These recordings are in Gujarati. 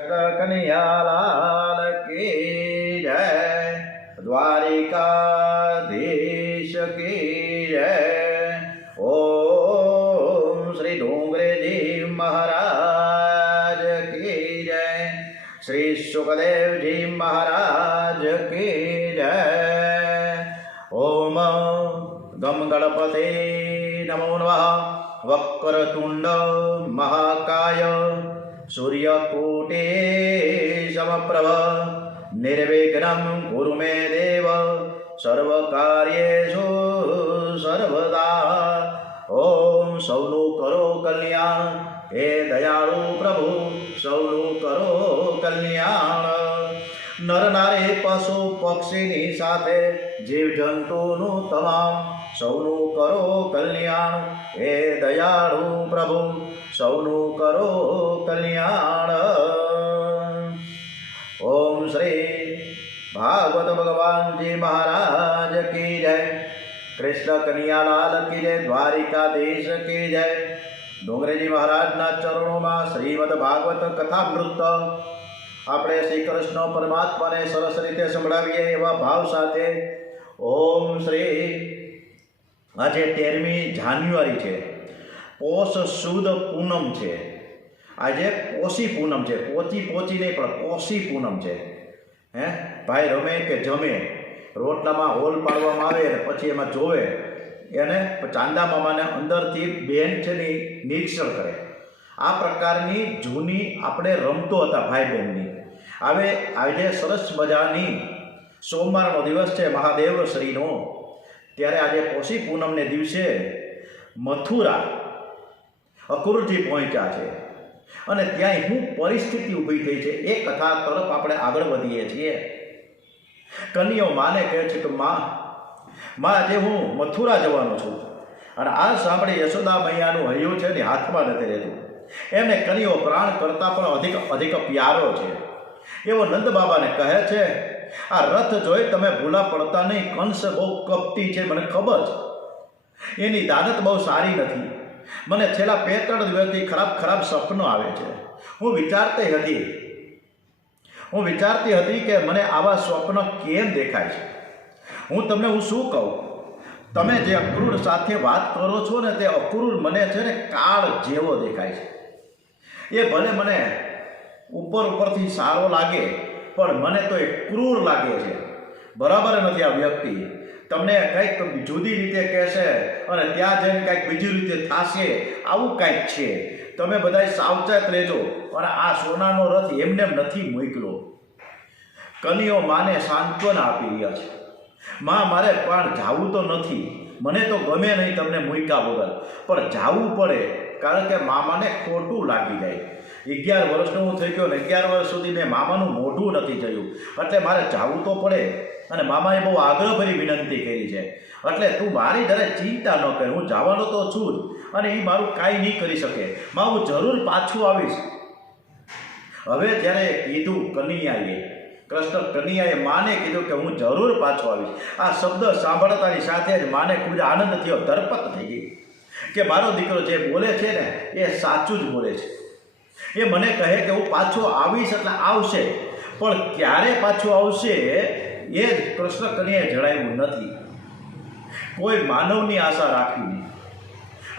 कन्हैयालाल की जय, द्वारिकाधीश की जय। ओम श्री डोंगरे जी महाराज की जय, श्री सुखदेव जी महाराज की जय। ओम गम गणपते नमो नमः। वक्रतुंड महाकाय सूर्यकोटि समप्रभ निर्विघ्नं कुरु मे देव सर्वकार्येषु सर्वदा। ओम सौनु करो कल्याण हे दयाळु प्रभु सौनु करो कल्याण। नर नारी पशु पक्षीनी साथे जीव जंतुनु तमाम सौनु करो कल्याण हे दयाळु प्रभु सौनु करो कल्याण। ओम श्री भागवत भगवान जी महाराज की जय, कृष्ण कन्हैयालाल की जय, द्वारिकाधीश की जय। डोंगरेजी महाराजना चरणों में श्रीमद भागवत कथामृत આપણે શ્રી કૃષ્ણ પરમાત્માને સરસ રીતે સંભળાવીએ એવા ભાવ સાથે। ઓમ શ્રી આજે 13મી જાન્યુઆરી છે, પોષ સુદ પૂનમ છે। આજે પોષી પૂનમ છે, પોચી નહીં પણ પોષી પૂનમ છે। હે ભાઈ રમે કે જમે રોટલામાં હોલ પાડવામાં આવે અને પછી એમાં જોવે એને ચાંદા મામાને અંદરથી બેન છે ને નિરીક્ષણ કરે। આ પ્રકારની જૂની આપણે રમતો હતા ભાઈ બહેનની। હવે આજે સરસ મજાની સોમવારનો દિવસ છે મહાદેવ શ્રીનો, ત્યારે આજે પોષી પૂનમને દિવસે મથુરા અક્રૂરજી પહોંચ્યા છે અને ત્યાં શું પરિસ્થિતિ ઊભી થઈ છે એ કથા તરફ આપણે આગળ વધીએ છીએ। કન્યાઓ માને કહે છે કે માં આજે હું મથુરા જવાનો છું અને આ સાંભળી યશોદા મૈયાનું હૈયું છે ને હાથમાં નથી રહેતું। એમને કન્યાઓ પ્રાણ કરતાં પણ અધિક પ્યારો છે। એવો નંદ બાબાને કહે છે આ રથ જોઈ તમે ભૂલા પડતા નહીં, કંસ બહુ કપટી છે મને ખબર છે, એની દાનત બહુ સારી નથી। મને છેલ્લા 2-3 દિવસથી ખરાબ સપનો આવે છે। હું વિચારતી હતી કે મને આવા સ્વપ્ન કેમ દેખાય છે। હું શું કહું, તમે જે અક્રૂર સાથે વાત કરો છો ને તે અક્રૂર મને છે ને કાળ જેવો દેખાય છે। એ ભલે મને ઉપરથી સારો લાગે પણ મને તો એ ક્રૂર લાગે છે। બરાબર નથી આ વ્યક્તિ, તમને કંઈક જુદી રીતે કહેશે અને ત્યાં જઈને કંઈક બીજી રીતે થશે, આવું કંઈક છે। તમે બધા સાવચેત રહેજો અને આ સોનાનો રથ એમને નથી મોકલો। કન્યાઓ માને સાંત્વના આપી રહ્યા છે, માં મારે પણ જાવું તો નથી, મને તો ગમે નહીં તમને મૂક્યા વગર, પણ જાવું પડે કારણ કે મામાને ખોટું લાગી જાય। 11 વર્ષનો હું થઈ ગયો ને 11 વર્ષ સુધી મેં મામાનું મોઢું નથી જોયું, એટલે મારે જાવું તો પડે। અને મામાએ બહુ આગ્રહભરી વિનંતી કરી છે, એટલે તું મારી જરા ચિંતા ન કર, હું જવાનો તો છું જ અને એ મારું કાંઈ નહીં કરી શકે। માં હું જરૂર પાછું આવીશ। હવે જ્યારે કીધું કૃષ્ણ કન્હૈયાએ માને કીધું કે હું જરૂર પાછો આવીશ, આ શબ્દ સાંભળતાની સાથે જ માને ખૂબ જ આનંદ થયો, ધરપત થઈ ગઈ કે મારો દીકરો જે બોલે છે ને એ સાચું જ બોલે છે। એ મને કહે કે હું પાછો આવીશ એટલે આવશે, પણ ક્યારે પાછો આવશે એ જ કૃષ્ણ કન્હૈયાએ જણાવ્યું નથી। કોઈ માનવની આશા રાખવી નહીં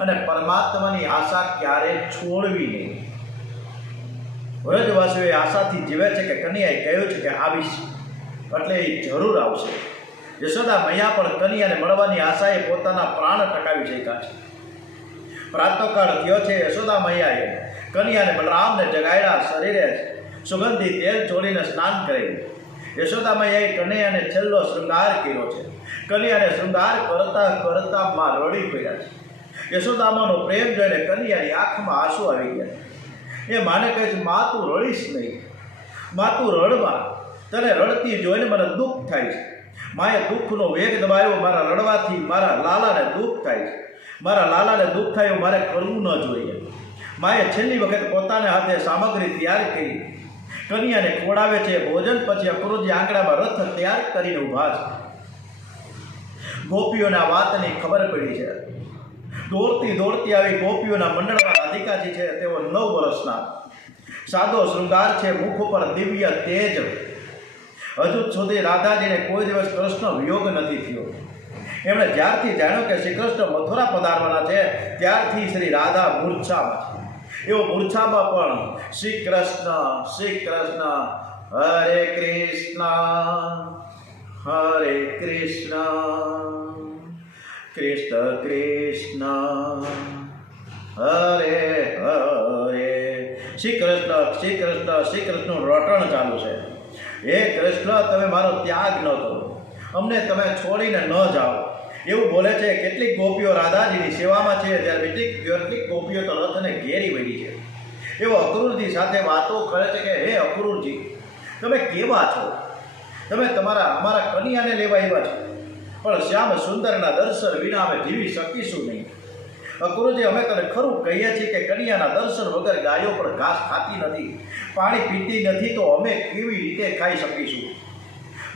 અને પરમાત્માની આશા ક્યારે છોડવી નહીં। વ્રજવાસીઓ આશાથી જીવે છે કે કન્હૈયાએ કહ્યું છે કે આવીશ એટલે એ જરૂર આવશે। યશોદા મૈયા પણ કન્હૈયાને મળવાની આશાએ પોતાના પ્રાણ ટકાવી શક્યા છે। પ્રાતઃકાળ થયો છે, યશોદા મૈયાએ કન્હૈયાને બલરામને જગાડ્યા, શરીરે સુગંધી તેલ ચોળીને સ્નાન કરેલું। યશોદા મૈયાએ કન્હૈયાને છેલ્લો શૃંગાર કર્યો છે। કન્હૈયાને શૃંગાર કરતા માં રડી પડ્યા છે। યશોદામાનો પ્રેમ જોઈને કન્હૈયાની આંખમાં આંસુ આવી ગયા। એ માને કહે છે માં તું રડીશ નહીં, માં તું રડવા, તને રડતી જોઈને મને દુઃખ થાય છે। માએ દુઃખનો વેગ દબાવ્યો, મારા રડવાથી મારા લાલાને દુઃખ થાય છે। મારા લાલાને દુઃખ થાય એવું મારે કરવું ન જોઈએ। માએ છેલ્લી વખત પોતાના હાથે સામગ્રી તૈયાર કરી, કન્યાને ખવડાવે છે ભોજન, પછી અક્રૂરજી આંગણામાં રથ તૈયાર કરીને ઊભા છે। ગોપીઓને આ વાતની ખબર પડી છે। દોડતી આવી ગોપીઓના મંડળમાં રાધિકાજી છે, તેઓ 9 વર્ષના સાદો શૃંગાર છે, મુખ ઉપર દિવ્ય તેજ. હજુ સુધી રાધાજીને કોઈ દિવસ કૃષ્ણ વિયોગ નથી થયો. એમણે જ્યારથી જાણ્યું કે શ્રી કૃષ્ણ મથુરા પધારવાના છે ત્યારથી શ્રી રાધા મૂર્છામાં છે. એવો મૂર્છામાં પણ શ્રી કૃષ્ણ હરે કૃષ્ણ હરે કૃષ્ણ કૃષ્ણ કૃષ્ણ હરે હરે. શ્રી કૃષ્ણનું રટણ ચાલુ છે. હે કૃષ્ણ, તમે મારો ત્યાગ ન કરો, અમને તમે છોડીને ન જાઓ, એવું બોલે છે. કેટલીક ગોપીઓ રાધાજીની સેવામાં છે જ્યારે કેટલીક ગોપીઓ તો રથને ઘેરી વળી છે. એવો અક્રૂરજી સાથે વાતો કરે છે કે હે અક્રૂરજી, તમે કેવા છો? તમે અમારા કન્યાને લેવા આવ્યા છો, પણ શ્યામ સુંદરના દર્શન વિના અમે જીવી શકીશું નહીં. અક્રૂરજી, અમે તને ખરું કહીએ છીએ કે કન્યાના દર્શન વગર ગાયો પણ ઘાસ ખાતી નથી, પાણી પીતી નથી, તો અમે કેવી રીતે ખાઈ શકીશું?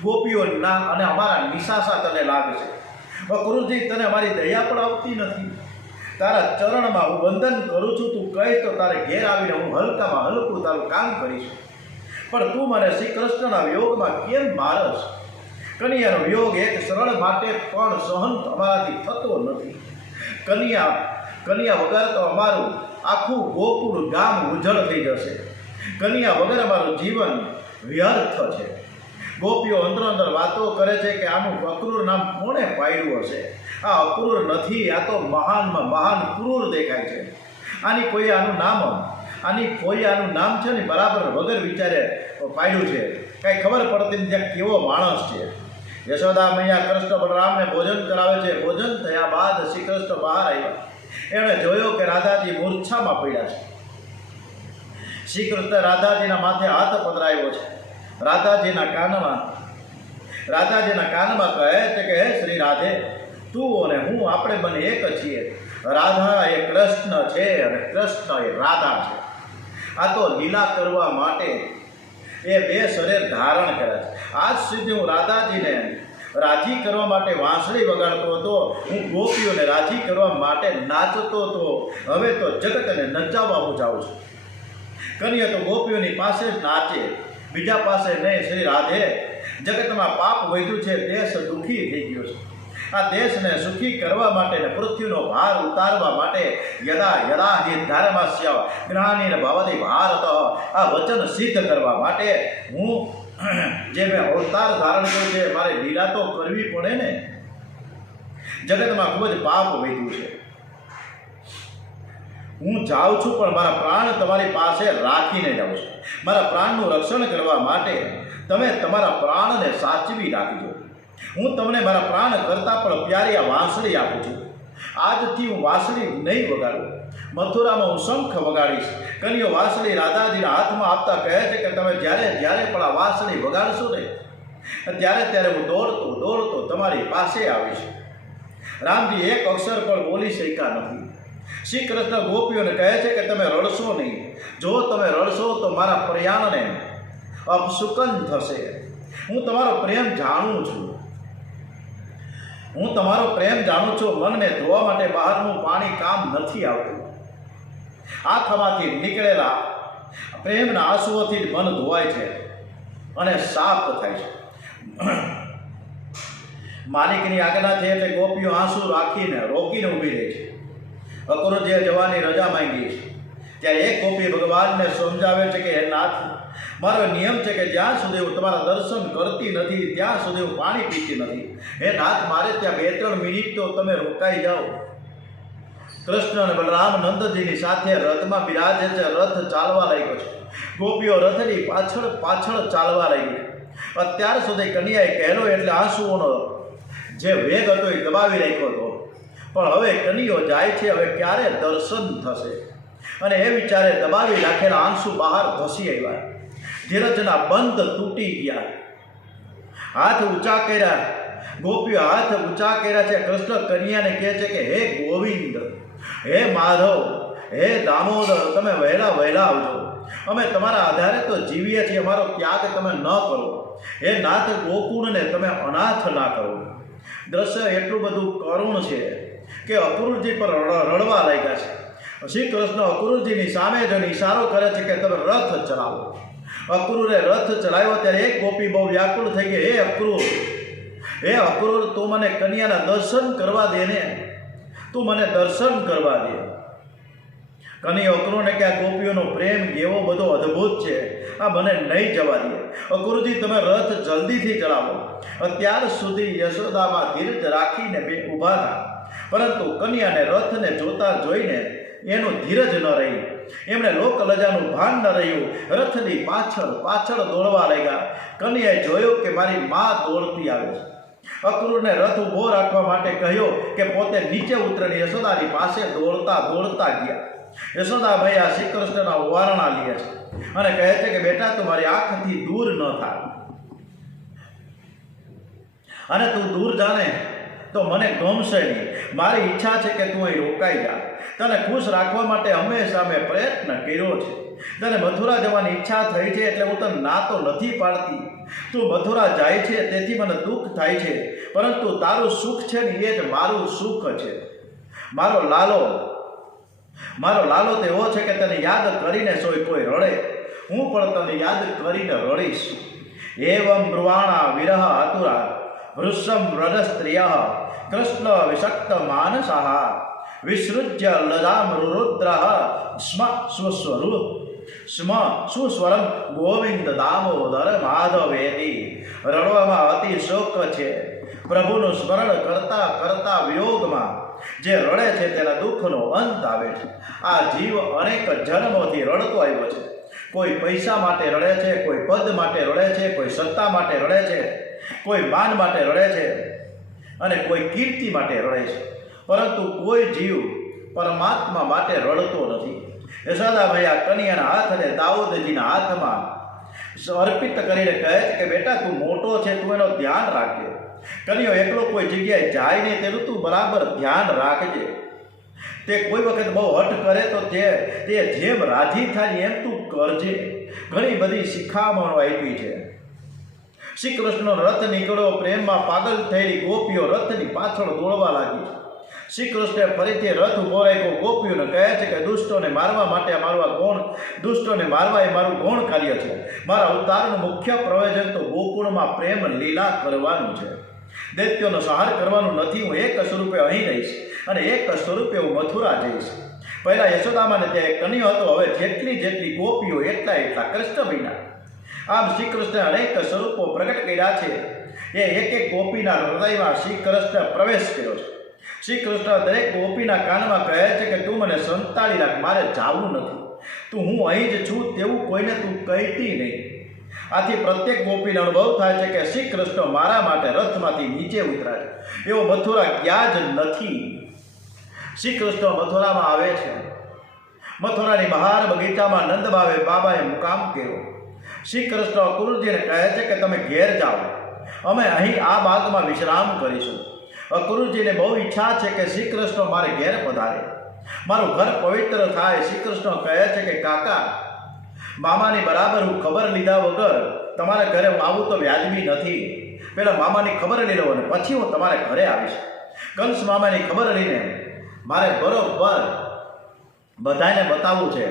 ગોપીઓના અને અમારા નિશાસા તને લાગશે. અક્રૂરજી, તને અમારી દયા પણ આવતી નથી. તારા ચરણમાં હું વંદન કરું છું, તું કહીશ તો તારે ઘેર આવીને હું હલકામાં હલકું તારું કામ કરીશ. પણ તું મને શ્રી કૃષ્ણના વિયોગમાં કેમ મારસ? કન્યાનો વિયોગ એક સરળ માટે પણ સહન અમારાથી થતો નથી. કન્યા વગર તો અમારું આખું ગોકુળ ગામ ઉજળ થઈ જશે. કન્યા વગર અમારું જીવન વ્યર્થ છે. ગોપીઓ અંદર વાતો કરે છે કે આનું અક્રૂર નામ કોણે પાડ્યું હશે? આ અક્રૂર નથી, આ તો મહાનમાં મહાન ક્રૂર દેખાય છે. આનું કોઈ આનું નામ છે ને બરાબર વગર વિચારે પાડ્યું છે. કાંઈ ખબર પડતી નથી ત્યાં કેવો માણસ છે. યશોદા મૈયા કૃષ્ણ બલરામને ભોજન કરાવે છે. ભોજન થયા બાદ શ્રી કૃષ્ણ બહાર આવ્યા. એમણે જોયો કે રાધાજી મૂર્છામાં પડ્યા છે. શ્રી કૃષ્ણ રાધાજીના માથે હાથ પધરાવ્યો છે. રાધાજીના કાનમાં કહે છે કે હે શ્રી રાધે, તું અને હું આપણે બંને એક છીએ. રાધા એ કૃષ્ણ છે અને કૃષ્ણ એ રાધા છે. આ તો લીલા કરવા માટે એ બે શરીર ધારણ કરે છે. આજ સુધી હું રાધાજીને રાજી કરવા માટે વાંસળી વગાડતો હતો, હું ગોપીઓને રાજી કરવા માટે નાચતો હતો. હવે તો જગતને નચાવવા હું જાઉં છું. કન્યા તો ગોપીઓની પાસે જ નાચે, બીજા પાસે નહીં. શ્રી રાધે, જગતમાં પાપ વધ્યું છે, દેશ દુઃખી થઈ ગયો છે. આ દેશને સુખી કરવા માટે ને પૃથ્વીનો ભાર ઉતારવા માટે યદા યદા હિ ધર્મસ્ય જ્ઞાનેન ભવતિ ભારત, આ વચન સિદ્ધ કરવા માટે હું જે મેં અવતાર ધારણ કર્યો છે, મારે લીલા તો કરવી પડે ને. જગતમાં ખૂબ જ પાપ વધ્યું છે. હું જાઉં છું, પણ મારા પ્રાણ તમારી પાસે રાખીને જાઉં છું. મારા પ્રાણનું રક્ષણ કરવા માટે તમે તમારા પ્રાણને સાચવી રાખજો. હું તમને મારા પ્રાણ કરતાં પણ પ્યારી આ વાંસળી આપું છું. આજથી હું વાંસળી નહીં વગાડું, મથુરામાં હું શંખ વગાડીશ. કન્યો વાંસળી રાધાજીના હાથમાં આપતા કહે છે કે તમે જ્યારે પણ આ વાંસળી વગાડશો ને ત્યારે હું દોડતો તમારી પાસે આવીશ. રામજી એક અક્ષર પણ બોલી શક્યા નથી. શ્રી કૃષ્ણ ગોપીઓને કહે છે કે તમે રડશો નહીં. જો તમે રડશો તો મારા પ્રયાણને અપશુકન થશે. હું તમારો પ્રેમ જાણું છું. મનને ધોવા માટે બહારનું પાણી કામ નથી આવતું. આંખમાંથી નીકળેલા પ્રેમના આંસુઓથી જ મન ધોવાય છે અને સાફ થાય છે. માલિકની આજ્ઞા છે એટલે ગોપીઓ આંસુ રોકીને ઊભી રહે છે. અક્રૂરજીએ જવાની રજા માંગી છે. ત્યારે એક ગોપી ભગવાનને સમજાવે છે કે હે નાથ, મારો નિયમ છે કે જ્યાં સુધી હું તમારા દર્શન કરતી નથી ત્યાં સુધી હું પાણી પીતી નથી. હે નાથ, મારે ત્યાં 2-3 મિનિટ તો તમે રોકાઈ જાઓ. કૃષ્ણ અને બલરામ નંદજીની સાથે રથમાં બિરાજે છે. રથ ચાલવા લાગ્યો છે. ગોપીઓ રથની પાછળ ચાલવા લાગી. અત્યાર સુધી કન્યાએ કહેલો એટલે આંસુઓનો જે વેગ હતો એ દબાવી રાખ્યો હતો, પણ હવે કન્યો જાય છે. હવે ક્યારે દર્શન થશે? અને એ વિચારે દબાવી રાખેલા આંસુ બહાર ધસી આવ્યા. ધીરજના બંધ તૂટી ગયા. હાથ ઊંચા કર્યા. ગોપીઓ હાથ ઊંચા કર્યા છે. કૃષ્ણ કન્યાને કહે છે કે હે ગોવિંદ, હે માધવ, હે દામોદર, તમે વહેલા આવજો. અમે તમારા આધારે તો જીવીએ છીએ. અમારો ત્યાગ તમે ન કરો. હે નાથ, ગોકુળને તમે અનાથ ના કરો. દ્રશ્ય એટલું બધું કરુણ છે કે અક્રૂરજી પર રડવા લાગ્યા છે. શ્રી કૃષ્ણ અક્રૂરજીની સામે જઈને ઈશારો કરે છે કે તમે રથ ચલાવો. અક્રૂરે રથ ચલાવ્યો ત્યારે એક ગોપી બહુ વ્યાકુળ થઈ ગઈ. હે અક્રૂર, તું મને કન્યાના દર્શન કરવા દે ને, તું મને દર્શન કરવા દે. કનૈયો અક્રૂરને કે આ ગોપીઓનો પ્રેમ એવો બધો અદ્ભુત છે, આ મને નહીં જવા દે. અક્રૂરજી, તમે રથ જલ્દીથી ચલાવો. અત્યાર સુધી યશોદામાં ધીરજ રાખીને ઊભા હતા, પરંતુ કન્યાને રથને જોતા જોઈને એનું ધીરજ ન રહી. એમણે લોકલજાનું ભાન ન રહ્યું. રથની પાછળ દોડવા લાગ્યા. કન્યાએ જોયું કે મારી મા દોડતી આવે છે. અક્રૂરને રથ ઊભો રાખવા માટે કહ્યો કે પોતે નીચે ઉતરીને યશોદાની પાસે દોડતા ગયા. યશોદાભાઈ આ શ્રી કૃષ્ણના વારણા લે છે અને કહે છે કે બેટા, તું મારી આંખથી દૂર ન થા, અને તું દૂર જાને તો મને ગમશે નહીં. મારી ઈચ્છા છે કે તું અહીં રોકાઈ જા. તને ખુશ રાખવા માટે હંમેશા મેં પ્રયત્ન કર્યો છે. તને મથુરા જવાની ઈચ્છા થઈ છે એટલે હું તને ના તો નથી પાડતી. તું મથુરા જાય છે તેથી મને દુઃખ થાય છે, પરંતુ તારું સુખ છે ને એ જ મારું સુખ છે. મારો લાલો તો એવો છે કે તને યાદ કરીને કોઈ રડે, હું પણ તને યાદ કરીને રડીશ. એવં બ્રુવાણા વિરહ આતુરા વૃષમ રજસ્ત્રિય કૃષ્ણ વિષક્ત માનસા વિસૃજ્ય લજામ રુદ્ર સ્મ સુસ્વરમ ગોવિંદ દામોદર માધવેતી. રડવામાં અતિ શોક છે. પ્રભુનું સ્મરણ કરતા કરતા વિયોગમાં જે રડે છે તેના દુઃખનો અંત આવે છે. આ જીવ અનેક જન્મોથી રડતો આવ્યો છે. કોઈ પૈસા માટે રડે છે, કોઈ પદ માટે રડે છે, કોઈ સત્તા માટે રડે છે, કોઈ માન માટે રડે છે અને કોઈ કીર્તિ માટે રડે છે, પરંતુ કોઈ જીવ પરમાત્મા માટે રડતો નથી. યશોદાભાઈ આ કન્યાના હાથ અને દાઉદજીના હાથમાં અર્પિત કરીને કહે છે કે બેટા, તું મોટો છે, તું એનો ધ્યાન રાખજે. કન્યો એકલો કોઈ જગ્યાએ જાય નહીં તેનું તું બરાબર ધ્યાન રાખજે. તે કોઈ વખત બહુ હઠ કરે તો તે જેમ રાજી થાય એમ તું કરજે. ઘણી બધી શિખામણો આપી છે. શ્રી કૃષ્ણનો રથ નીકળ્યો. પ્રેમમાં પાગલ થયેલી ગોપીઓ રથની પાછળ દોડવા લાગી. શ્રી કૃષ્ણે ફરીથી રથ ઉભો રાખ્યો. ગોપીઓને કહે છે કે દુષ્ટોને મારવા માટે દુષ્ટોને મારવા એ મારું ગૌણ કાર્ય છે. મારા અવતારનું મુખ્ય પ્રયોજન તો ગોકુળમાં પ્રેમ લીલા કરવાનું છે. દૈત્યોનો સંહાર કરવાનું નથી. હું એક સ્વરૂપે અહીં રહીશ અને એક સ્વરૂપે હું મથુરા જઈશ. પહેલા યશોદામાને ત્યાં એક કન્યો હતો, હવે જેટલી ગોપીઓ એટલા કૃષ્ણ બન્યા. આમ શ્રી કૃષ્ણે અનેક સ્વરૂપો પ્રગટ કર્યા છે. એ એક ગોપીના હૃદયમાં શ્રી કૃષ્ણ પ્રવેશ કર્યો છે. શ્રી કૃષ્ણ દરેક ગોપીના કાનમાં કહે છે કે તું મને સંતાડી રાખ, મારે જાવું નથી. હું અહીં જ છું તેવું કોઈને તું કહેતી નહીં. આથી પ્રત્યેક ગોપીનો અનુભવ થાય છે કે શ્રી કૃષ્ણ મારા માટે રથમાંથી નીચે ઉતર્યા છે. એવો મથુરા ગયા જ નથી. શ્રી કૃષ્ણ મથુરામાં આવે છે. મથુરાની બહાર બગીચામાં નંદ બાબાએ મુકામ કર્યો. શ્રી કૃષ્ણ અક્રૂરજીને કહે છે કે તમે ઘેર જાઓ, અમે અહીં આ બાગમાં વિશ્રામ કરીશું. અક્રૂરજીને બહુ ઈચ્છા છે કે શ્રી કૃષ્ણ મારે ઘેર પધારે, મારું ઘર પવિત્ર થાય. શ્રી કૃષ્ણ કહે છે કે કાકા, મામાની બરાબર હું ખબર લીધા વગર તમારા ઘરે આવું તો વ્યાજબી નથી. પહેલાં મામાની ખબર લઈ લો અને પછી હું તમારા ઘરે આવીશ. કંસ મામાની ખબર લઈને મારે બરોબર બધાને બતાવવું છે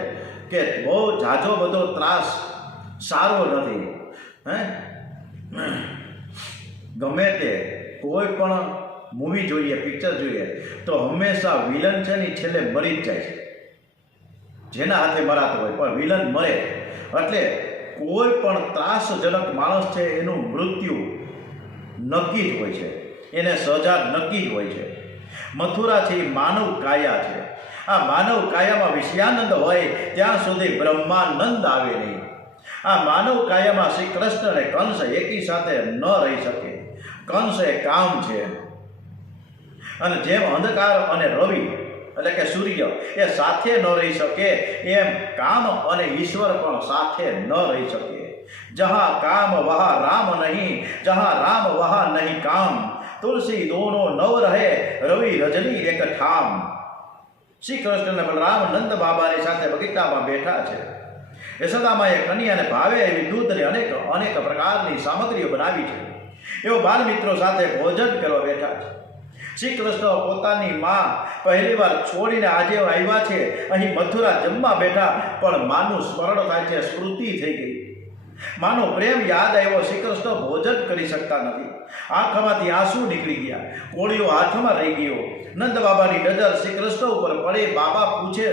કે બહુ ઝાઝો બધો ત્રાસ સારો નથી. ગમે તે કોઈ પણ મૂવી જોઈએ, પિક્ચર જોઈએ તો હંમેશા વિલન છે ને છેલ્લે મરી જ જાય છે. જેના હાથે મરાતો હોય પણ વિલન મરે. એટલે કોઈ પણ ત્રાસજનક માણસ છે એનું મૃત્યુ નક્કી જ હોય છે, એને સજા નક્કી જ હોય છે. મથુરા છે એ માનવ કાયા છે. આ માનવ કાયામાં વિષયાનંદ હોય ત્યાં સુધી બ્રહ્માનંદ આવે નહીં. આ માનવ કાયામાં શ્રી કૃષ્ણ અને કંસ એકી સાથે ન રહી શકે. કંસ એ કામ છે, અને જેમ અંધકાર અને રવિ એટલે કે સૂર્ય એ સાથે ન રહી શકે એમ કામ અને ઈશ્વર પણ સાથે ન રહી શકે. જहाँ काम वहाँ राम नहीं, जहाँ राम वहाँ नहीं काम, तुलसी दोनों नव रहे रवि रजनी एक ठाम. શ્રી કૃષ્ણ અને બલરામ નંદ બાબાની સાથે બગીચામાં બેઠા છે. યશોદામાએ કન્યાને ભાવે એવી દૂધની અનેક પ્રકારની સામગ્રીઓ બનાવી છે. એવો બાલ મિત્રો સાથે ભોજન કરવા બેઠા છે. શ્રી કૃષ્ણ પોતાની માં પહેલી વાર છોડીને આજે આવ્યા છે, અહીં મથુરા જમવા બેઠા, પણ માનું સ્મરણ થાય છે, સ્મૃતિ થઈ ગઈ, માનો પ્રેમ યાદ આવ્યો. શ્રી કૃષ્ણ ભોજન કરી શકતા નથી, આંખમાંથી આંસુ નીકળી ગયા, કોળીઓ હાથમાં રહી ગયો. નંદ બાબાની નજર શ્રી કૃષ્ણ ઉપર પડે. બાબા પૂછે,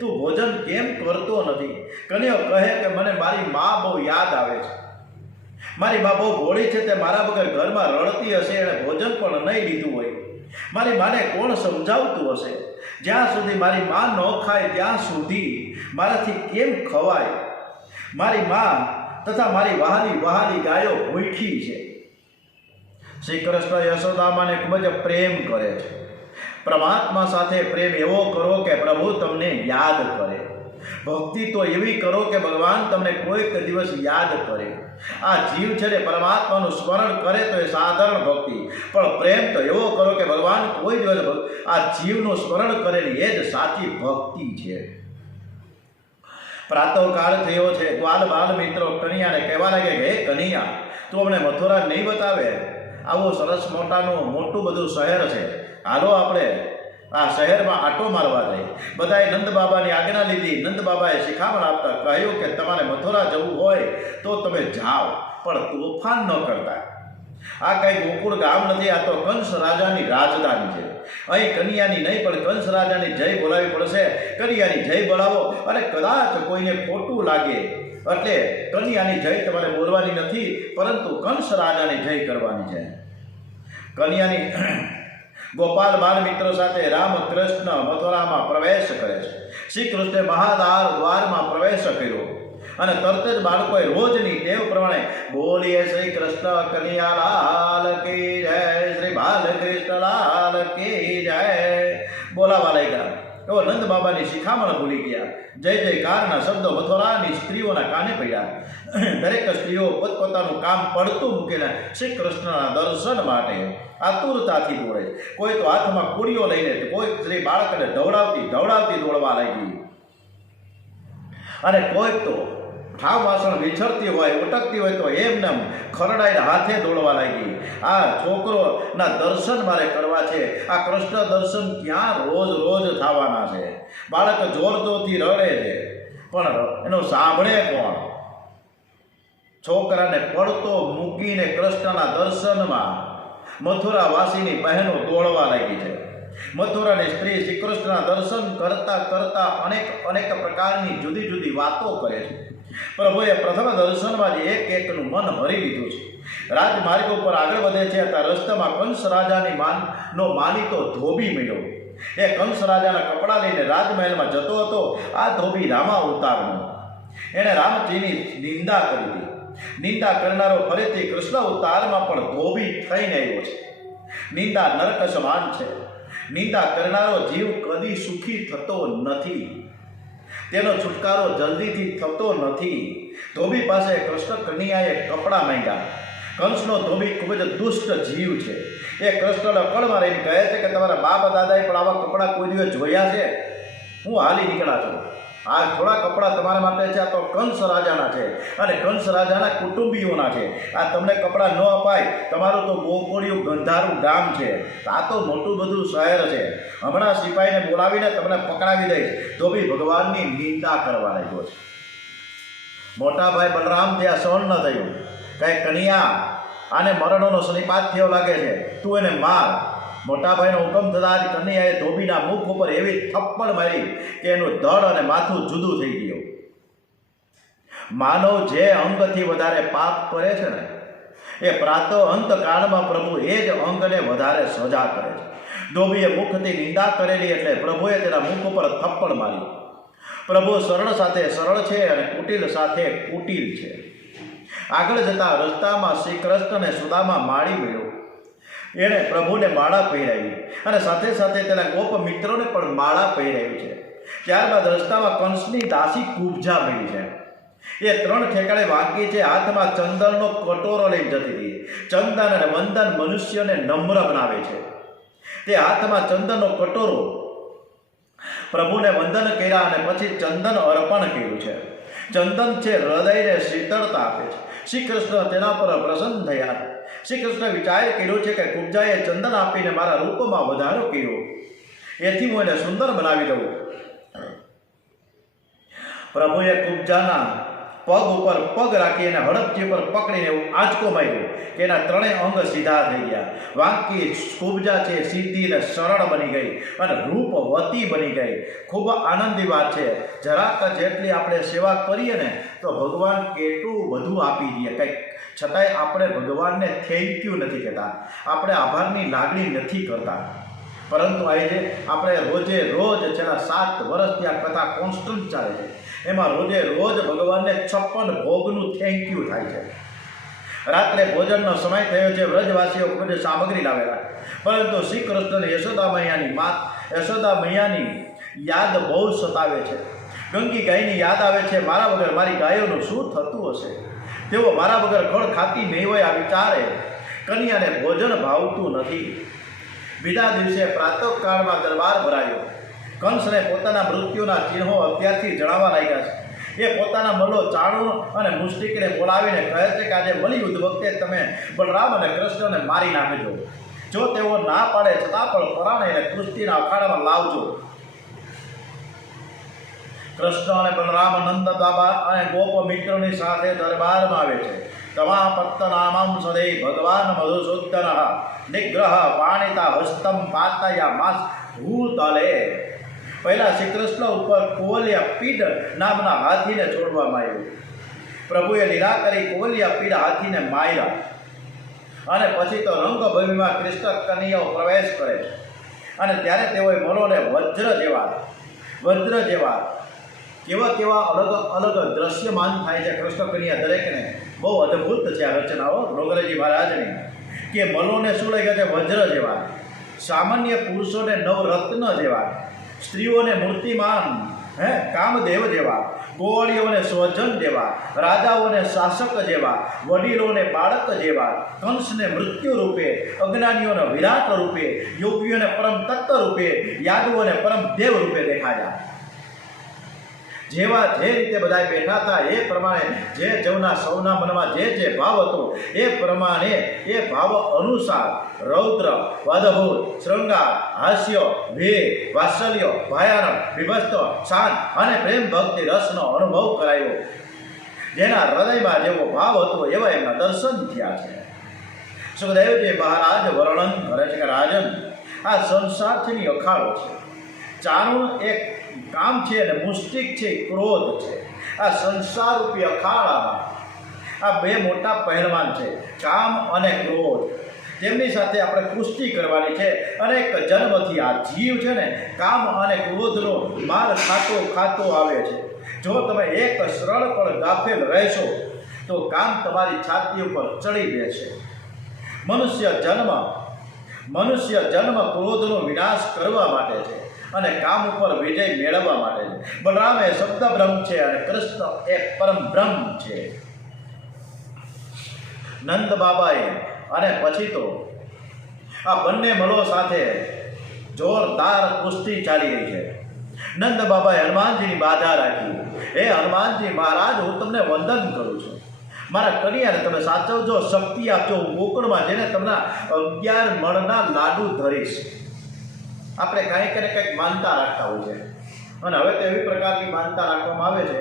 તું ભોજન કેમ કરતો નથી? કન્યો કહે કે મને મારી મા બહુ યાદ આવે છે, મારી મા બહુ ભોળી છે, તે મારા વગર ઘરમાં રડતી હશે, એણે ભોજન પણ નહીં લીધું હોય. મારી માને કોણ સમજાવતું હશે? જ્યાં સુધી મારી મા ન ખાય ત્યાં સુધી મારાથી કેમ ખવાય? મારી મા તથા મારી વહાલી વહાલી ગાયો ભૂખી છે. શ્રી કૃષ્ણ યશોદામાને ખૂબ જ પ્રેમ કરે છે. પરમાત્મા સાથે પ્રેમ એવો કરો કે પ્રભુ તમને યાદ કરે. ભક્તિ તો એવી કરો કે ભગવાન તમને કોઈક દિવસ યાદ કરે. આ જીવ છે ને પરમાત્માનું સ્મરણ કરે તો એ સાધારણ ભક્તિ, પણ પ્રેમ તો એવો કરો કે ભગવાન કોઈ દિવસ આ જીવનું સ્મરણ કરે ને એ જ સાચી ભક્તિ છે. પ્રાતઃકાળ થયો છે. ગ્વાલ બાલ મિત્રો કનૈયાને કહેવા લાગે કે હે કનૈયા, તું અમને મથુરા નહીં બતાવે? આવું સરસ મોટું બધું શહેર છે, હાલો આપણે આ શહેરમાં આટો મારવા જાય. બધાએ નંદ બાબાની આજ્ઞા લીધી. નંદ બાબાએ શિખામણ આપતા કહ્યું કે તમારે મથુરા જવું હોય તો તમે જાઓ, પણ તોફાન ન કરતા. આ કંઈ ગોકુળ ગામ નથી, આ તો કંસ રાજાની રાજધાની છે. અહીં કન્યાની નહીં પણ કંસ રાજાની જય બોલાવી પડશે. કન્યાની જય બોલાવો, અને કદાચ કોઈને ખોટું લાગે એટલે કન્યાની જય તમારે બોલવાની નથી, પરંતુ કંસ રાજાની જય કરવાની છે. કન્યાની ગોપાલ બાલ મિત્રો સાથે રામકૃષ્ણ મથુરામાં પ્રવેશ કરે છે. શ્રી કૃષ્ણે મહાદ્વાર દ્વારમાં પ્રવેશ કર્યો અને તરત જ બાળકોએ રોજની ટેવ પ્રમાણે બોલીએ શ્રી કૃષ્ણ કનૈયાલાલ કી જય, શ્રી બાલકૃષ્ણલાલ કી જય બોલાવા લાગ્યા. તો નંદ બાબાની શિખામણ ભૂલી ગયા. જય જયકારના શબ્દો મથુરાની સ્ત્રીઓના કાને પડ્યા. દરેક સ્ત્રીઓ પોતપોતાનું કામ પડતું મૂકીને શ્રી કૃષ્ણના દર્શન માટે આતુરતાથી દોડે. કોઈ તો હાથમાં કુડીઓ લઈને, કોઈ સ્ત્રી બાળકને ઢવડાવતી દોડવા લાગી, અને કોઈક તો ઠાવ વાસણ વિછળતી હોય, ઉટકતી હોય તો એમને ખરડાઈને હાથે દોડવા લાગી. આ છોકરોના દર્શન મારે કરવા છે. આ કૃષ્ણ દર્શન ક્યાં રોજ થવાના છે? બાળક જોરથી રડે છે, પણ એનું સાંભળે કોણ? છોકરાને પડતો મૂકીને કૃષ્ણના દર્શનમાં મથુરાવાસીની બહેનો દોડવા લાગી છે. મથુરાની સ્ત્રી શ્રી કૃષ્ણના દર્શન કરતા અનેક પ્રકારની જુદી જુદી વાતો કરે છે. પ્રભુએ પ્રથમ દર્શનમાં જ એકનું મન હરી લીધું છે. રાજમાર્ગ ઉપર આગળ વધે છે ત્યાં રસ્તામાં કંસ રાજાની માનીતો ધોબી મળ્યો. એ કંસ રાજાના કપડાં લઈને રાજમહેલમાં જતો હતો. આ ધોબી રામા અવતારનો. એણે રામજીની નિંદા કરી હતી. નિંદા કરનારો ફરીથી કૃષ્ણ અવતારમાં પણ ધોબી થઈને આવ્યો છે. નિંદા નરક સમાન છે. નિંદા કરનારો જીવ કદી સુખી થતો નથી, તેનો છુટકારો જલ્દીથી થતો નથી. ધોબી પાસે કૃષ્ણ કનૈયાએ કપડાં માંગ્યા. કંસનો ધોબી ખૂબ જ દુષ્ટ જીવ છે. એ કૃષ્ણના કળમાં રહીને કહે છે કે તમારા બાપ દાદાએ પણ આવા કપડાં કોઈ દિવસ જોયા છે? હું હાલી નીકળ્યા છું. આ થોડા કપડાં તમારા માટે છે. આ તો કંસ રાજાના છે અને કંસ રાજાના કુટુંબીઓના છે. આ તમને કપડાં ન અપાય. તમારું તો ગોકુળિયું ગંધારું ગામ છે. આ તો મોટું બધું શહેર છે. હમણાં સિપાહીને બોલાવીને તમને પકડાવી દઈશ. ધોબી ભગવાનની નિંદા કરવા લાગ્યો છે. મોટા ભાઈ બલરામ ત્યાં સહન ન થયું. કહે કનૈયા, આને મરણનો સનિપાત થયો લાગે છે, તું એને માર. મોટા ભાઈનો હુકમ થતાં જ કનૈયાએ ધોબીના મુખ ઉપર એવી થપ્પડ મારી કે એનું ધડ અને માથું જુદું થઈ ગયું. માનવ જે અંગથી વધારે પાપ કરે છે ને, એ પ્રાતઃ અંતકાળમાં પ્રભુ એ જ અંગને વધારે સજા કરે છે. ધોબીએ મુખથી નિંદા કરેલી એટલે પ્રભુએ તેના મુખ ઉપર થપ્પડ મારી. પ્રભુ સરળ સાથે સરળ છે અને કુટિલ સાથે કુટિલ છે. આગળ જતા રસ્તામાં શ્રી કૃષ્ણને સુદામા માળી મળ્યો. એણે પ્રભુને માળા પહેરાવી અને સાથે સાથે તેના ગોપ મિત્રોને પણ માળા પહેરાવી છે. ત્યારબાદ રસ્તામાં કંસની દાસી કુબજા મળી છે. એ 3 ઠેકાણે વાંકી છે. હાથમાં ચંદનનો કટોરો લઈ જતી હતી. ચંદન અને વંદન મનુષ્યને નમ્ર બનાવે છે. તે હાથમાં ચંદનનો કટોરો પ્રભુને વંદન કર્યા અને પછી ચંદન અર્પણ કર્યું છે. ચંદન છે હૃદયને શીતળતા આપે છે. શ્રી કૃષ્ણ તેના પર પ્રસન્ન થયા. શ્રી કૃષ્ણ વિચાર કર્યો છે કે કુબ્જાએ ચંદન આપીને મારા રૂપમાં વધારો કર્યો, એથી હું એને સુંદર બનાવી દઉં. પ્રભુએ કુબ્જાના પગ ઉપર પગ રાખી અને હડપચી પર પકડીને આંચકો માર્યો કે એના ત્રણેય અંગ સીધા થઈ ગયા. વાંકી કુબ્જા છે સીધી ને સરળ બની ગઈ અને રૂપવતી બની ગઈ. ખૂબ આનંદની વાત છે. જરાક જેટલી આપણે સેવા કરીએ ને તો ભગવાન કેટલું બધું આપી દે કંઈક, છતાંય આપણે ભગવાનને થેન્ક યુ નથી કહેતા, આપણે આભારની લાગણી નથી કરતા. પરંતુ આજે આપણે રોજે રોજ છેલ્લા 7 વર્ષથી આ કથા કોન્સ્ટન્ટ ચાલે છે. એમાં રોજે રોજ ભગવાનને 56 ભોગનું થેન્ક યુ થાય છે. રાત્રે ભોજનનો સમય થયો છે. વ્રજવાસીઓ બધે સામગ્રી લાવેલા, પરંતુ શ્રી કૃષ્ણને યશોદા મૈયાની યાદ બહુ સતાવે છે. ગંગી ગાયની યાદ આવે છે. મારા વગર મારી ગાયોનું શું થતું હશે? તેઓ મારા વગર ખડ ખાતી નહીં હોય આ વિચારે કન્યાને ભોજન ભાવતું નથી. બીજા દિવસે પ્રાતઃકાળમાં દરબાર ભરાયો. કંસને પોતાના મૃત્યુના ચિહ્નો અત્યારથી જણાવવા લાગ્યા છે. એ પોતાના મલ્લો ચાણુર અને મુષ્ટિકને બોલાવીને કહે છે કે આજે મલ્લયુદ્ધ વખતે તમે બલરામ અને કૃષ્ણને મારી નાખજો. જો તેઓ ના પાડે છતાં પણ પરાણે એને કુસ્તીના અખાડામાં લાવજો. કૃષ્ણ અને બલરામ નંદ બાબા અને ગોપ મિત્રોની સાથે દરબારમાં આવે છે. તમાપત્તનામં સદે ભગવાન મધુસૂદન નિગ્રહ પાણિતા હસ્તમ પાતયા માસ ભૂતલે. પહેલા શ્રી કૃષ્ણ ઉપર કુવલિયા પીડ નામના હાથીને છોડવામાં આવ્યું. પ્રભુએ લીલા કરી કુવલિયા પીડ હાથીને માર્યા અને પછી તો રંગભૂમિમાં કૃષ્ણ કન્યાઓ પ્રવેશ કરે છે. અને ત્યારે તેઓએ મલોને વજ્ર જેવા કેવા અલગ દ્રશ્યમાન થાય છે. કૃષ્ણ કન્યા દરેકને બહુ અદ્ભુત છે આ રચનાઓ ડોંગરેજી મહારાજની, કે મલોને શું લાગ્યા છે? વજ્ર જેવા. સામાન્ય પુરુષોને નવરત્ન જેવા, સ્ત્રીઓને મૂર્તિમાન કામદેવ જેવા, ગોવાળીઓને સ્વજન જેવા, રાજાઓને શાસક જેવા, વડીલોને બાળક જેવા, કંસને મૃત્યુ રૂપે, અજ્ઞાનીઓને વિરાટ રૂપે, યોગીઓને પરમ તત્વ રૂપે, યાદવોને પરમ દેવ રૂપે દેખાયા. જેવા જે રીતે બધા બેઠા હતા એ પ્રમાણે જે જવના સૌના મનમાં જે ભાવ હતો એ પ્રમાણે એ ભાવ અનુસાર રૌદ્ર, વાદભૂત, શૃંગાર, હાસ્ય, ભેદ, વાત્સલ્ય, ભયાનક, વિભસ્ત, શાંત અને પ્રેમ ભક્તિ રસનો અનુભવ કરાયો. જેના હૃદયમાં જેવો ભાવ હતો એવા એમના દર્શન થયા છે. સુખદેવજી મહારાજ વર્ણન કરે છે કે રાજન, આ સંસારથી અખાડો છે. ચાણુર એક કામ છે અને મુષ્ટિક છે ક્રોધ છે. આ સંસારરૂપી અખાડામાં આ બે મોટા પહેલવાન છે, કામ અને ક્રોધ. તેમની સાથે આપણે કુસ્તી કરવાની છે. અનેક જન્મથી આ જીવ છે ને કામ અને ક્રોધનો માર ખાતો આવે છે. જો તમે એક સરળ પણ ગાફેલ રહેશો તો કામ તમારી છાતી ઉપર ચડી બેસે. મનુષ્ય જન્મ ક્રોધનો વિનાશ કરવા માટે છે અને કામ ઉપર વિજય મેળવવા માટે છે. બલરામ એ શબ્દ બ્રહ્મ છે અને કૃષ્ણ એ પરમ બ્રહ્મ છે. નંદ બાબાએ અને પછી તો આ બંને મલો સાથે જોરદાર કુસ્તી ચાલી રહી છે. નંદ બાબાએ હનુમાનજીની બાધા રાખી. હે હનુમાનજી મહારાજ, હું તમને વંદન કરું છું. મારા કન્યાને તમે સાચવજો, શક્તિ આપજો. હું ગોકુળમાં જઈને તમને 11 મણના લાડુ ધરીશ. આપણે કંઈક ને કંઈક માનતા રાખતા હોય છે અને હવે તો એવી પ્રકારની માનતા રાખવામાં આવે છે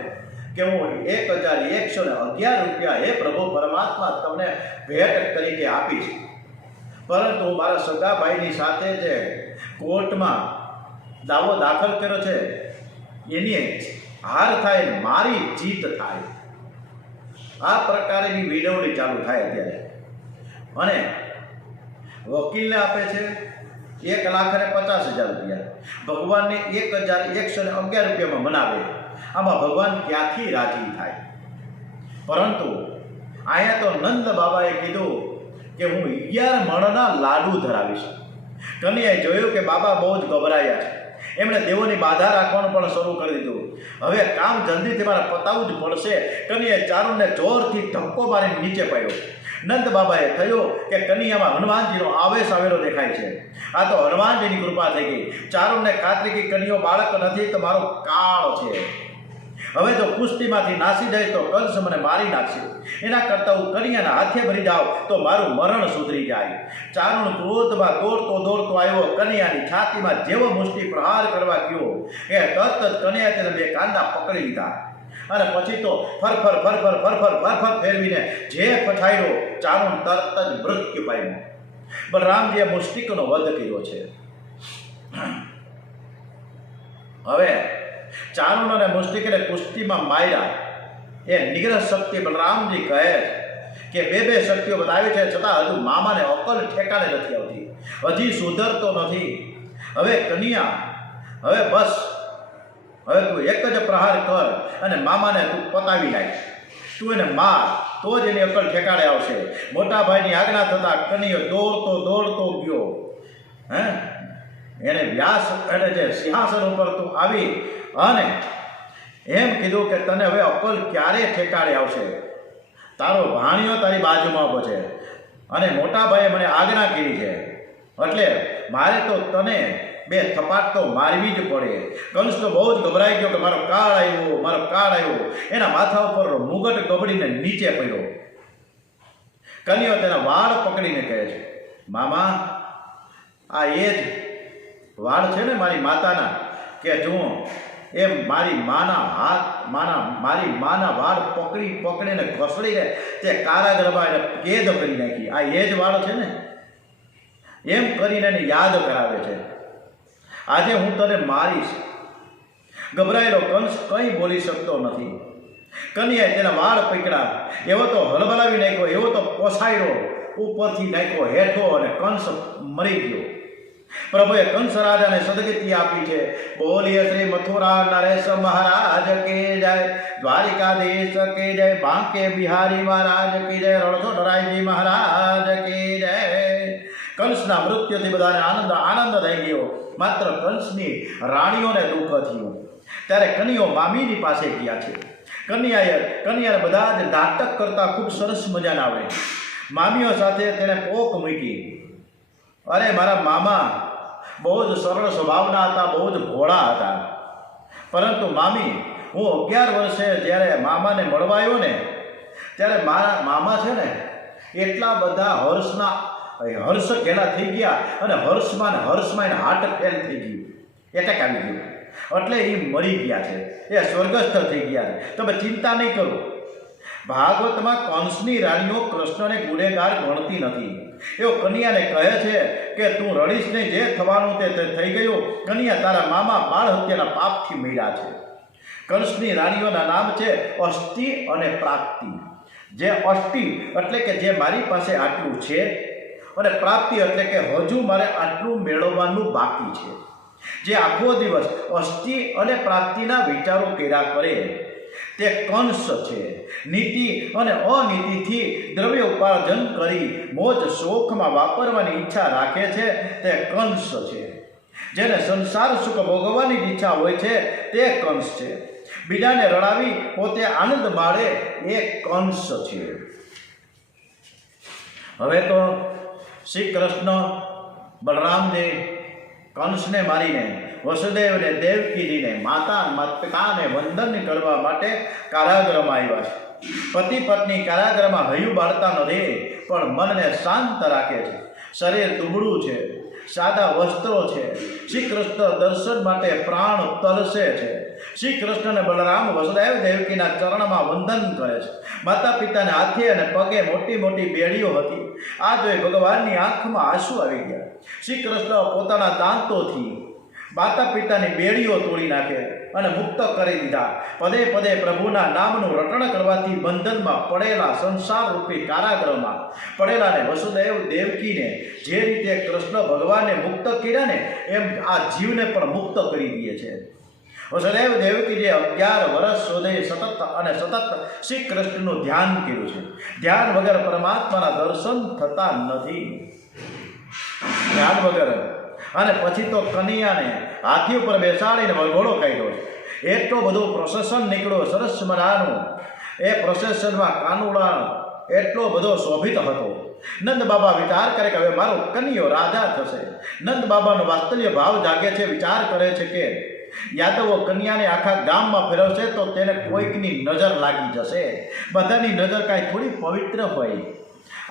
કે હું 1111 રૂપિયા હે પ્રભુ પરમાત્મા તમને ભેટ તરીકે આપીશ. પરંતુ મારા સગા ભાઈની સાથે જે કોર્ટમાં દાવો દાખલ કર્યો છે એની હાર થાય, મારી જીત થાય. આ પ્રકારની વિડવણી ચાલુ થાય અત્યારે. અને વકીલને આપે છે 1,50,000 રૂપિયા, ભગવાનને 1,111 રૂપિયામાં મનાવે. આમાં ભગવાન ક્યાંથી રાજી થાય? પરંતુ અહીંયા તો નંદ બાબાએ કીધું કે હું 11 મણના લાડુ ધરાવીશ. કન્યાએ જોયું કે બાબા બહુ જ ગભરાયા છે. એમણે દેવોની બાધા રાખવાનું પણ શરૂ કરી દીધું. હવે કામ જલ્દીથી મારે પતાવવું જ પડશે. કન્યાએ ચારુને જોરથી ધક્કો મારીને નીચે પાડ્યો. નંદ બાબાએ થયું કે કન્યામાં હનુમાનજીનો આવેશ આવેલો દેખાય છે. આ તો હનુમાનજીની કૃપા થઈ ગઈ. ચારુને ખાતરી કે કન્યો બાળક નથી તો મારો કાળ છે. હવે જો કુસ્તીમાંથી નાસી જાય તો કંસ મને મારી નાખશે, એના કરતાં હું કન્યાના હાથે મરી જાઉં તો મારું મરણ સુધરી જાય. ચારુણ ક્રોધમાં દોડતો દોડતો આવ્યો, કન્યાની છાતીમાં જેવો મુષ્ટિ પ્રહાર કરવા ગયો એ તરત જ કન્યાએ તેને બે કાંડા પકડી લીધા અને પછી તો ફરફર ફેરવીને જે પછાડ્યો, ચારુણ તરત જ મૃત્યુ પામ્યો. બલરામજીએ મુષ્ટિકનો વધ કર્યો છે. હવે ચારુણ અને મુષ્ટિકને કુસ્તીમાં માર્યા. એ નિગ્રહ શક્તિ બલરામજી કહે કે બે શક્તિઓ બતાવી છે, છતાં હજુ મામાને અકલ ઠેકાણે નથી આવતી, હજી સુધરતો નથી. હવે કન્યા, હવે બસ, હવે તું એક જ પ્રહાર કર અને મામાને તું પતાવી નાખ. તું એને માર તો જ એની અકલ ઠેકાણે આવશે. મોટા ભાઈની આજ્ઞા થતાં કન્યો દોડતો ગયો. એને વ્યાસ એટલે જે સિંહાસન ઉપર તું આવી અને એમ કીધું કે તને હવે અકલ ક્યારે ઠેકાણે આવશે? તારો ભાણિયો તારી બાજુમાં ઊભો છે અને મોટા ભાઈએ મને આજ્ઞા કરી છે, એટલે મારે તો તને બે થપાટ તો મારવી જ પડે. કંસ તો બહુ જ ગભરાઈ ગયો કે મારો કાળ આવ્યો. એના માથા ઉપર મુગટ ગબડીને નીચે પડ્યો. કન્યો તેના વાળ પકડીને કહે છે, મામા, આ એ જ વાળ છે ને મારી માતાના, કે જુઓ એ મારી માના વાળ પકડીને ઘસડીને તે કારાગૃહમાં એને કેદ કરી નાખી. આ એ જ વાળ છે ને? એમ કરીને એને યાદ કરાવે છે. આજે હું તને મારીશ. ગભરાયેલો કંસ કંઈ બોલી શકતો નથી. કન્યાએ તેના વાળ પકડ્યા, એવો તો હલબલાવી નાખ્યો, એવો તો પોસાયરો ઉપરથી નાખ્યો હેઠો અને કંસ મરી ગયો. પ્રભુએ કંસ રાજાને સદગતિ આપી છે. બોલીએ શ્રી મથુરા નરેશ મહારાજ કે જય, દ્વારિકાધીશ કે જય, બાંકે બિહારી મહારાજ કે જય, રણછોડરાયજી મહારાજ કે જય. કંસના મૃત્યુથી બધાને આનંદ થઈ ગયો, માત્ર કંસની રાણીઓને દુઃખ થયું. ત્યારે કન્યાઓ મામીની પાસે ગયા છે. કન્યાને બધા જ નાટક કરતા ખૂબ સરસ મજાના આવડે. મામીઓ સાથે તેણે પોક મૂકી. અરે મારા મામા બહુ જ સરળ સ્વભાવના હતા, બહુ જ ભોળા હતા. પરંતુ મામી, હું 11 વર્ષે જ્યારે મામાને મળવા આવ્યો ને, ત્યારે મારા મામા છે ને એટલા બધા હર્ષ ઘેલા થઈ ગયા અને હર્ષમાં એને હાર્ટ ફેલ થઈ ગયું, એટેક આવી ગયું, એટલે એ મરી ગયા છે, એ સ્વર્ગસ્થ થઈ ગયા છે. તમે ચિંતા નહીં કરો. ભાગવતમાં કંસની રાણીઓ કૃષ્ણને ગુનેગાર ગણતી નથી. એવો કન્યાને કહે છે કે તું રડીશ નહીં, જે થવાનું તે થઈ ગયું. કન્યા, તારા મામા બાળ હત્યાના પાપથી મર્યા છે. કંસની રાણીઓના નામ છે અષ્ટિ અને પ્રાપ્તિ. જે અષ્ટિ એટલે કે જે મારી પાસે આટલું છે, અને પ્રાપ્તિ એટલે કે હજુ મારે આટલું મેળવવાનું બાકી છે. જે આખો દિવસ અષ્ટિ અને પ્રાપ્તિના વિચારો કર્યા કરે તે કંસ છે. નીતિ અને અનીતિથી દ્રવ્ય ઉપાર્જન કરી મોજ શોખમાં વાપરવાની ઈચ્છા રાખે છે તે કંસ છે. જેને સંસાર સુખ ભોગવવાની ઈચ્છા હોય છે તે કંસ છે. બીજાને રડાવી પોતે આનંદ માળે એ કંસ છે. હવે તો શ્રી કૃષ્ણ બલરામજી કંસને મારીને વસુદેવને દેવકીજીને માતા પિતાને વંદન કરવા માટે કારાગૃહમાં આવ્યા છે. પતિ પત્ની કારાગૃહમાં હૈયું બાળતા નથી, પણ મનને શાંત રાખે છે. શરીર દુબળું છે, સાદા વસ્ત્રો છે. શ્રી કૃષ્ણ દર્શન માટે પ્રાણ તરસે છે. શ્રી કૃષ્ણ અને બલરામ વસુદેવ દેવકીના ચરણમાં વંદન કરે છે. માતા પિતાને હાથે અને પગે મોટી મોટી બેડીઓ હતી. આ જોઈ ભગવાનની આંખમાં આંસુ આવી ગયા. શ્રી કૃષ્ણ પોતાના દાંતોથી માતા પિતાની બેડીઓ તોડી નાખે અને મુક્ત કરી દીધા. પદે પદે પ્રભુના નામનું રટણ કરવાથી બંધનમાં પડેલા સંસાર રૂપી કારાગૃહમાં પડેલાને વસુદેવ દેવકીને જે રીતે કૃષ્ણ ભગવાનને મુક્ત કર્યા ને, એમ આ જીવને પણ મુક્ત કરી દે છે. વસુદેવ દેવકીએ 11 વર્ષ સુધી સતત શ્રી કૃષ્ણનું ધ્યાન કર્યું છે. ધ્યાન વગર પરમાત્માના દર્શન થતા નથી. ધ્યાન વગર. અને પછી તો કન્યાને હાથી ઉપર બેસાડીને વગોળો કાઢ્યો છે. એટલો બધો પ્રોસેસન નીકળ્યો સરસ મજાનું. એ પ્રોસેસનમાં કાનુડા એટલો બધો શોભિત હતો. નંદ બાબા વિચાર કરે કે હવે મારો કન્યો રાજા થશે. નંદ બાબાનો વાત્સલ્ય ભાવ જાગે છે. વિચાર કરે છે કે યાદવો કન્યાને આખા ગામમાં ફેરવશે તો તેને કોઈકની નજર લાગી જશે. બધાની નજર કાંઈ થોડી પવિત્ર હોય.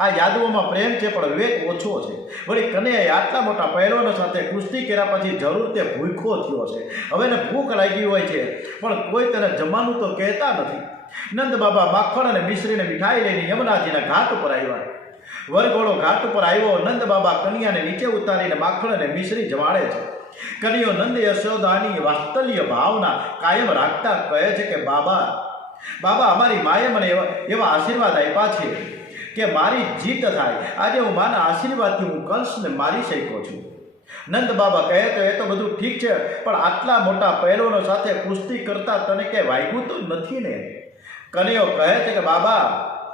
આ યાદવોમાં પ્રેમ છે પણ વિવેક ઓછો છે. વળી કનૈયાએ આટલા મોટા પહેલવાનો સાથે કુસ્તી કર્યા પછી જરૂર તે ભૂખો થયો છે. હવે એને ભૂખ લાગી હોય છે પણ કોઈ તેને જમવાનું તો કહેતા નથી. નંદ બાબા માખણ અને મિશ્રીને મીઠાઈ લઈને યમુનાજીના ઘાટ ઉપર આવ્યા. વરઘોડો ઘાટ ઉપર આવ્યો. નંદ બાબા કન્યાને નીચે ઉતારીને માખણ અને મિશ્રી જમાડે છે. કન્યો નંદ યશોદાની વાત્સલ્ય ભાવના કાયમ રાખતા કહે છે કે બાબા અમારી માએ મને એવા આશીર્વાદ આપ્યા છે કે મારી જીત થાય. આજે હું માના આશીર્વાદથી હું કંસને મારી શક્યો છું. નંદ બાબા કહે તો એ તો બધું ઠીક છે પણ આટલા મોટા પહેલવાનો સાથે કુસ્તી કરતા તને કે વાગ્યું તો નથી ને? કન્યો કહે છે કે બાબા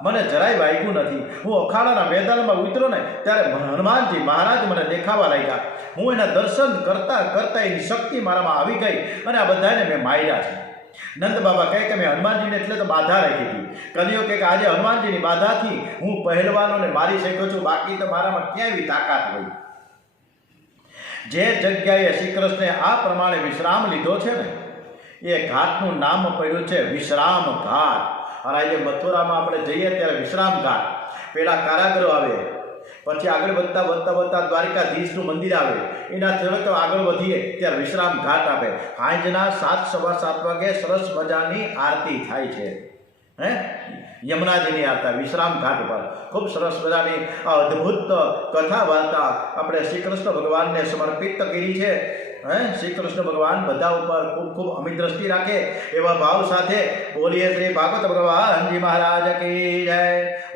મને જરાય વાગ્યું નથી. હું અખાડાના મેદાનમાં ઉતર્યો ને ત્યારે હનુમાનજી મહારાજ મને દેખાવા લાગ્યા. હું એના દર્શન કરતા કરતા એની શક્તિ મારામાં આવી ગઈ અને આ બધાને મેં માર્યા છે. નંદ બાબા કહે કે મેં હનુમાનજીને એટલે તો બાધા રાખી હતી. કન્યો કે આજે હનુમાનજીની બાધાથી હું પહેલવાનોને મારી શક્યો છું, બાકી તો મારામાં ક્યાં એવી તાકાત હોય. જે જગ્યાએ શ્રી કૃષ્ણે આ પ્રમાણે વિશ્રામ લીધો છે ને એ ઘાટનું નામ પડ્યું છે વિશ્રામ ઘાટ. અને આજે મથુરામાં આપણે જઈએ ત્યારે વિશ્રામ ઘાટ, પેલા કારાગરો આવે, પછી આગળ વધતા દ્વારિકાધીશનું મંદિર આવે, એના તરત આગળ વધીએ ત્યારે વિશ્રામ ઘાટ આવે. સાંજના 7:15 વાગે સરસ મજાની આરતી થાય છે. યમુનાજીની આરતી વિશ્રામ ઘાટ પર ખૂબ સરસ મજાની અદ્ભુત કથા વાર્તા આપણે શ્રી કૃષ્ણ ભગવાનને સમર્પિત કરી છે. શ્રી કૃષ્ણ ભગવાન બધા ઉપર ખૂબ ખૂબ અમિત દ્રષ્ટિ રાખે એવા ભાવ સાથે બોલીએ શ્રી ભાગવત ભગવાનજી મહારાજ કી જય.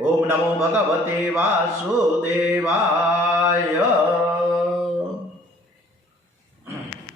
ઓમ નમો ભગવતે વાસુદેવાય.